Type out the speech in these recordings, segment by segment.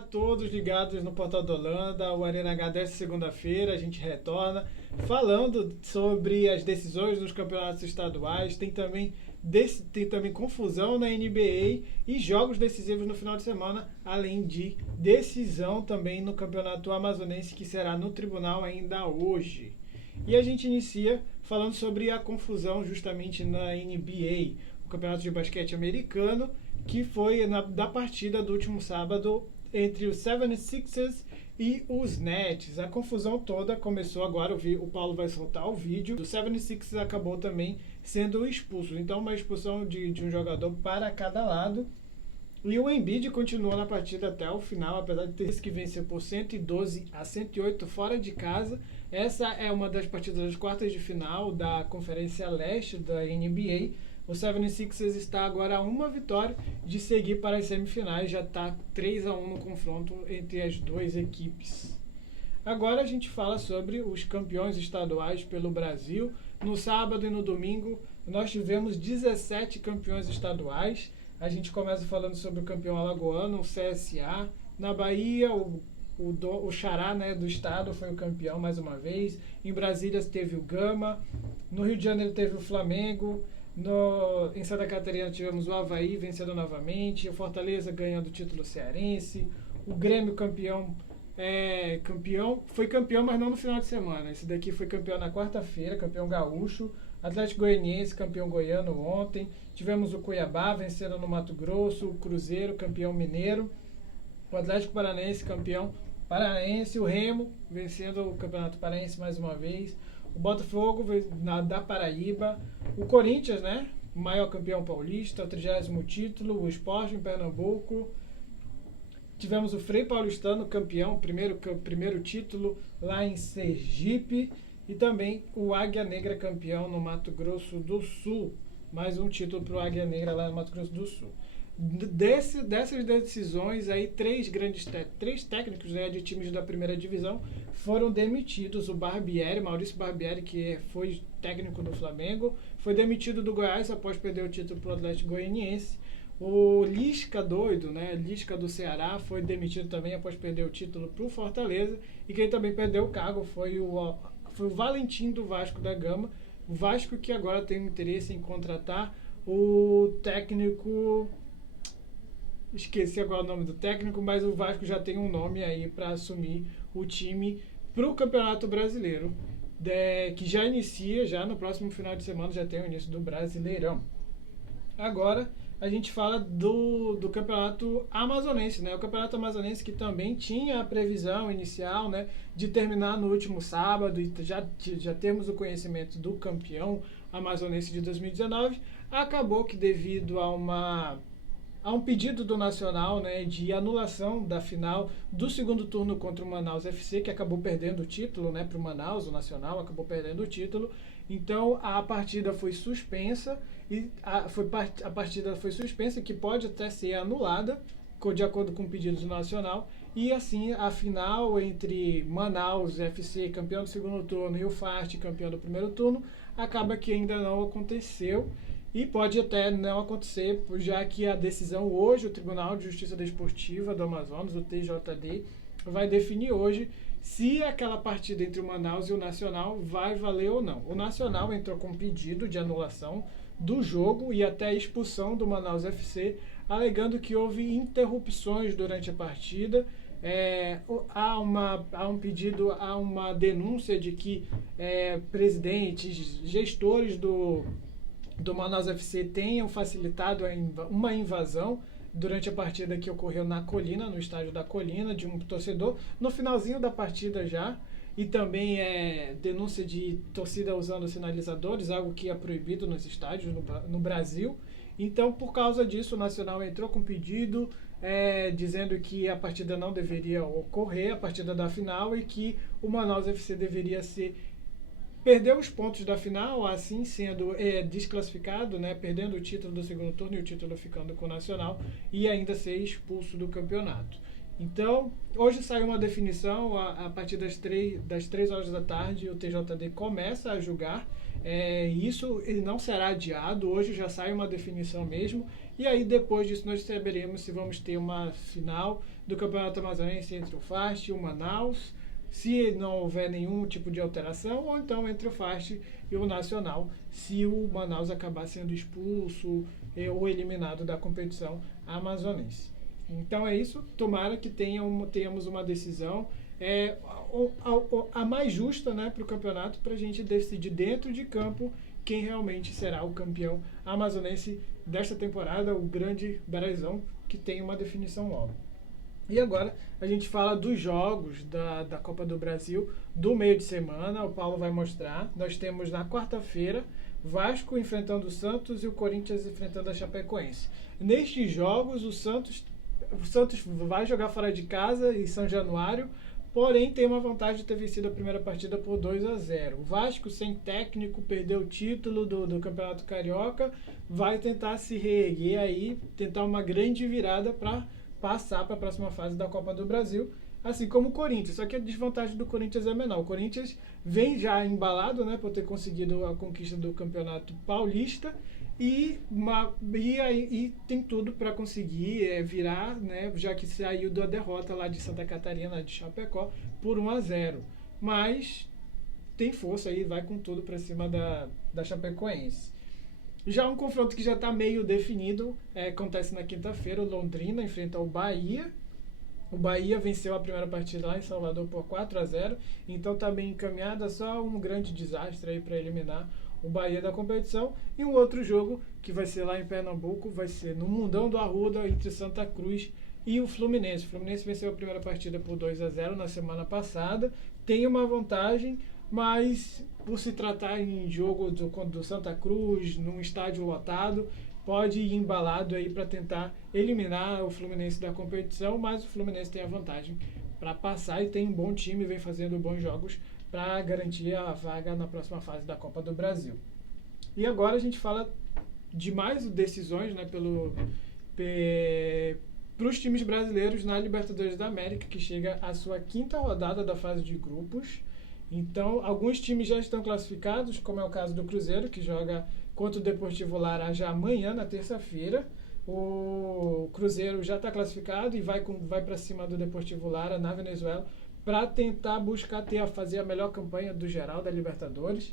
Olá a todos ligados no Portal da Holanda, o Arena H desta segunda-feira, a gente retorna falando sobre as decisões dos campeonatos estaduais, tem também confusão na NBA e jogos decisivos no final de semana, além de decisão também no Campeonato Amazonense, que será no tribunal ainda hoje. E a gente inicia falando sobre a confusão justamente na NBA, o Campeonato de Basquete Americano, que foi da partida do último sábado entre os 76ers e os Nets. A confusão toda começou agora, o Paulo vai soltar o vídeo. O 76ers acabou também sendo expulso. Então, uma expulsão de um jogador para cada lado. E o Embiid continuou na partida até o final, apesar de ter que vencer por 112-108 fora de casa. Essa é uma das partidas das quartas de final da Conferência Leste da NBA. O 76ers está agora a uma vitória de seguir para as semifinais, já está 3-1 no confronto entre as duas equipes. Agora a gente fala sobre os campeões estaduais pelo Brasil. No sábado e no domingo nós tivemos 17 campeões estaduais. A gente começa falando sobre o campeão alagoano, o CSA. Na Bahia, o Xará, né, do estado foi o campeão mais uma vez. Em Brasília teve o Gama. No Rio de Janeiro teve o Flamengo. Em Santa Catarina tivemos o Avaí vencendo novamente. O Fortaleza ganhando o título cearense. O Grêmio foi campeão, mas não no final de semana. Esse daqui foi campeão na quarta-feira, campeão gaúcho. Atlético Goianiense, campeão goiano ontem. Tivemos o Cuiabá vencendo no Mato Grosso, o Cruzeiro, campeão mineiro. O Atlético Paranaense, campeão paranaense. O Remo vencendo o Campeonato Paraense mais uma vez. O Botafogo da Paraíba. O Corinthians, né? O maior campeão paulista, o 30º título. O Sport em Pernambuco. Tivemos o Frei Paulistano, campeão, primeiro título lá em Sergipe. E também o Águia Negra, campeão no Mato Grosso do Sul. Mais um título para o Águia Negra lá no Mato Grosso do Sul. Dessas decisões aí, três técnicos, né, de times da primeira divisão foram demitidos. O Maurício Barbieri, que foi técnico do Flamengo, foi demitido do Goiás após perder o título para o Atlético Goianiense. O Lisca doido, né, Lisca do Ceará, foi demitido também após perder o título para o Fortaleza. E quem também perdeu o cargo foi o Valentim do Vasco da Gama. O Vasco que agora tem interesse em contratar o técnico... Esqueci agora o nome do técnico, mas o Vasco já tem um nome aí para assumir o time para o Campeonato Brasileiro, que já inicia, já no próximo final de semana já tem o início do Brasileirão. Agora a gente fala do Campeonato Amazonense, né? O Campeonato Amazonense que também tinha a previsão inicial, né, de terminar no último sábado e já temos o conhecimento do campeão amazonense de 2019, acabou que devido a um pedido do Nacional, né, de anulação da final do segundo turno contra o Manaus FC, que acabou perdendo o título, né, para o Manaus, o Nacional acabou perdendo o título. Então a partida foi suspensa a partida foi suspensa, que pode até ser anulada de acordo com o pedido do Nacional. E assim a final entre Manaus FC, campeão do segundo turno, e o FART, campeão do primeiro turno, acaba que ainda não aconteceu. E pode até não acontecer, já que a decisão hoje, o Tribunal de Justiça Desportiva do Amazonas, o TJD, vai definir hoje se aquela partida entre o Manaus e o Nacional vai valer ou não. O Nacional entrou com pedido de anulação do jogo e até expulsão do Manaus FC, alegando que houve interrupções durante a partida. Há uma denúncia de que presidentes, gestores do Manaus FC tenham facilitado uma invasão durante a partida que ocorreu na Colina, no estádio da Colina, de um torcedor, no finalzinho da partida já. E também denúncia de torcida usando sinalizadores, algo que é proibido nos estádios no Brasil. Então, por causa disso, o Nacional entrou com pedido dizendo que a partida não deveria ocorrer, a partida da final, e que o Manaus FC deveria perdeu os pontos da final, assim sendo desclassificado, né, perdendo o título do segundo turno e o título ficando com o Nacional, e ainda ser expulso do campeonato. Então, hoje saiu uma definição, a partir das 3 horas da tarde, o TJD começa a julgar. Isso ele não será adiado, hoje já sai uma definição mesmo, E aí depois disso nós saberemos se vamos ter uma final do Campeonato Amazonense entre o FAST e o Manaus, se não houver nenhum tipo de alteração, ou então entre o FAST e o Nacional, se o Manaus acabar sendo expulso ou eliminado da competição amazonense. Então é isso, tomara que tenhamos uma decisão a mais justa, né, para o campeonato, para a gente decidir dentro de campo quem realmente será o campeão amazonense desta temporada, o grande Brasão, que tem uma definição logo. E agora a gente fala dos jogos da Copa do Brasil do meio de semana. O Paulo vai mostrar. Nós temos na quarta-feira Vasco enfrentando o Santos e o Corinthians enfrentando a Chapecoense. Nestes jogos o Santos vai jogar fora de casa em São Januário, porém tem uma vantagem de ter vencido a primeira partida por 2-0. O Vasco, sem técnico, perdeu o título do Campeonato Carioca, vai tentar se reerguer aí, tentar uma grande virada para passar para a próxima fase da Copa do Brasil, assim como o Corinthians. Só que a desvantagem do Corinthians é menor. O Corinthians vem já embalado, né, por ter conseguido a conquista do Campeonato Paulista e tem tudo para conseguir virar, né, já que saiu da derrota lá de Santa Catarina, de Chapecó, por 1-0. Mas tem força aí, vai com tudo para cima da Chapecoense. Já um confronto que já está meio definido, acontece na quinta-feira, o Londrina enfrenta o Bahia. O Bahia venceu a primeira partida lá em Salvador por 4-0, então está bem encaminhada, só um grande desastre aí para eliminar o Bahia da competição. E um outro jogo que vai ser lá em Pernambuco, vai ser no Mundão do Arruda, entre Santa Cruz e o Fluminense. O Fluminense venceu a primeira partida por 2-0 na semana passada, tem uma vantagem, mas por se tratar em jogo do Santa Cruz, num estádio lotado, pode ir embalado aí para tentar eliminar o Fluminense da competição, mas o Fluminense tem a vantagem para passar e tem um bom time, vem fazendo bons jogos para garantir a vaga na próxima fase da Copa do Brasil. E agora a gente fala de mais decisões, né, para os times brasileiros na Libertadores da América, que chega à sua quinta rodada da fase de grupos. Então, alguns times já estão classificados, como é o caso do Cruzeiro, que joga contra o Deportivo Lara já amanhã, na terça-feira. O Cruzeiro já está classificado e vai para cima do Deportivo Lara, na Venezuela, para tentar buscar fazer a melhor campanha do geral da Libertadores.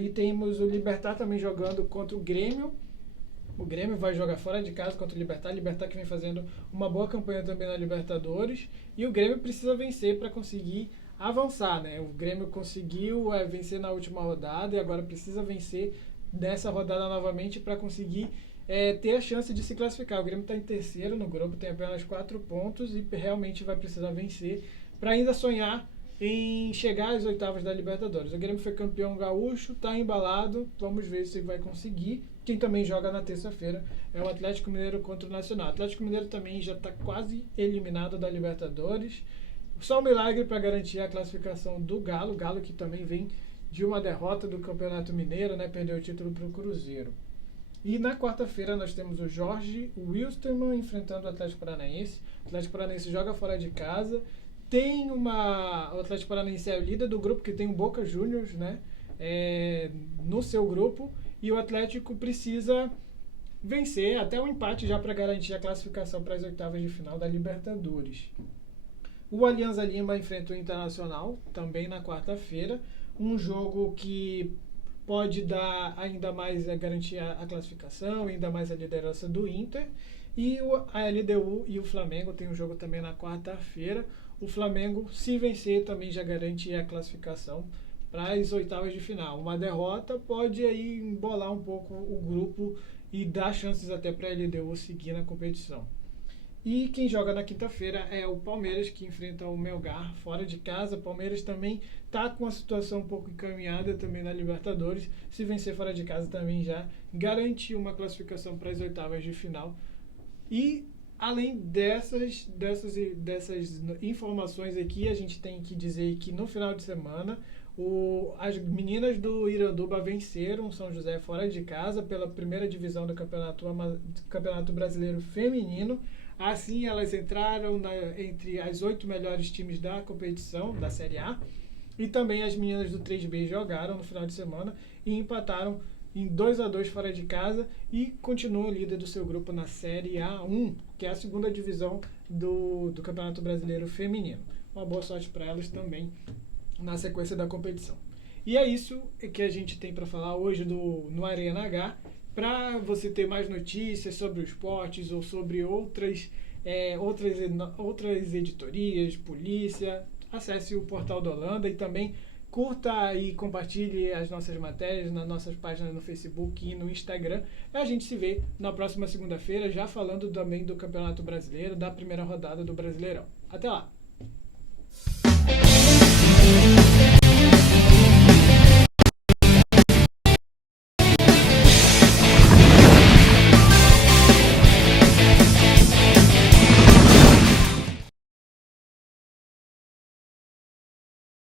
E temos o Libertad também jogando contra o Grêmio. O Grêmio vai jogar fora de casa contra o Libertad. O Libertad que vem fazendo uma boa campanha também na Libertadores. E o Grêmio precisa vencer para conseguir avançar, né? O Grêmio conseguiu vencer na última rodada e agora precisa vencer nessa rodada novamente para conseguir ter a chance de se classificar. O Grêmio está em terceiro no grupo, tem apenas 4 pontos e realmente vai precisar vencer para ainda sonhar em chegar às oitavas da Libertadores. O Grêmio foi campeão gaúcho, está embalado, vamos ver se vai conseguir. Quem também joga na terça-feira é o Atlético Mineiro contra o Nacional. O Atlético Mineiro também já está quase eliminado da Libertadores. Só um milagre para garantir a classificação do Galo. O Galo que também vem de uma derrota do Campeonato Mineiro, né? Perdeu o título para o Cruzeiro. E na quarta-feira nós temos o Jorge Wilstermann enfrentando o Atlético Paranaense. O Atlético Paranaense joga fora de casa. O Atlético Paranaense é o líder do grupo, que tem o Boca Juniors, né? No seu grupo. E o Atlético precisa vencer até um empate já para garantir a classificação para as oitavas de final da Libertadores. O Alianza Lima enfrenta o Internacional, também na quarta-feira. Um jogo que pode dar ainda mais garantir a classificação, ainda mais a liderança do Inter. E a LDU e o Flamengo tem um jogo também na quarta-feira. O Flamengo, se vencer, também já garante a classificação para as oitavas de final. Uma derrota pode aí embolar um pouco o grupo e dar chances até para a LDU seguir na competição. E quem joga na quinta-feira é o Palmeiras, que enfrenta o Melgar fora de casa. O Palmeiras também está com a situação um pouco encaminhada também na Libertadores. Se vencer fora de casa também já garantiu uma classificação para as oitavas de final. E além dessas informações aqui, a gente tem que dizer que no final de semana as meninas do Iranduba venceram São José fora de casa pela primeira divisão do Campeonato Brasileiro Feminino. Assim, elas entraram entre as 8 melhores times da competição, da Série A. E também as meninas do 3B jogaram no final de semana e empataram em 2-2 fora de casa e continua líder do seu grupo na Série A1, que é a segunda divisão do Campeonato Brasileiro Feminino. Uma boa sorte para elas também na sequência da competição. E é isso que a gente tem para falar hoje no Arena H. Para você ter mais notícias sobre os esportes ou sobre outras editorias, polícia, acesse o Portal da Holanda e também curta e compartilhe as nossas matérias nas nossas páginas no Facebook e no Instagram. A gente se vê na próxima segunda-feira, já falando também do Campeonato Brasileiro, da primeira rodada do Brasileirão. Até lá!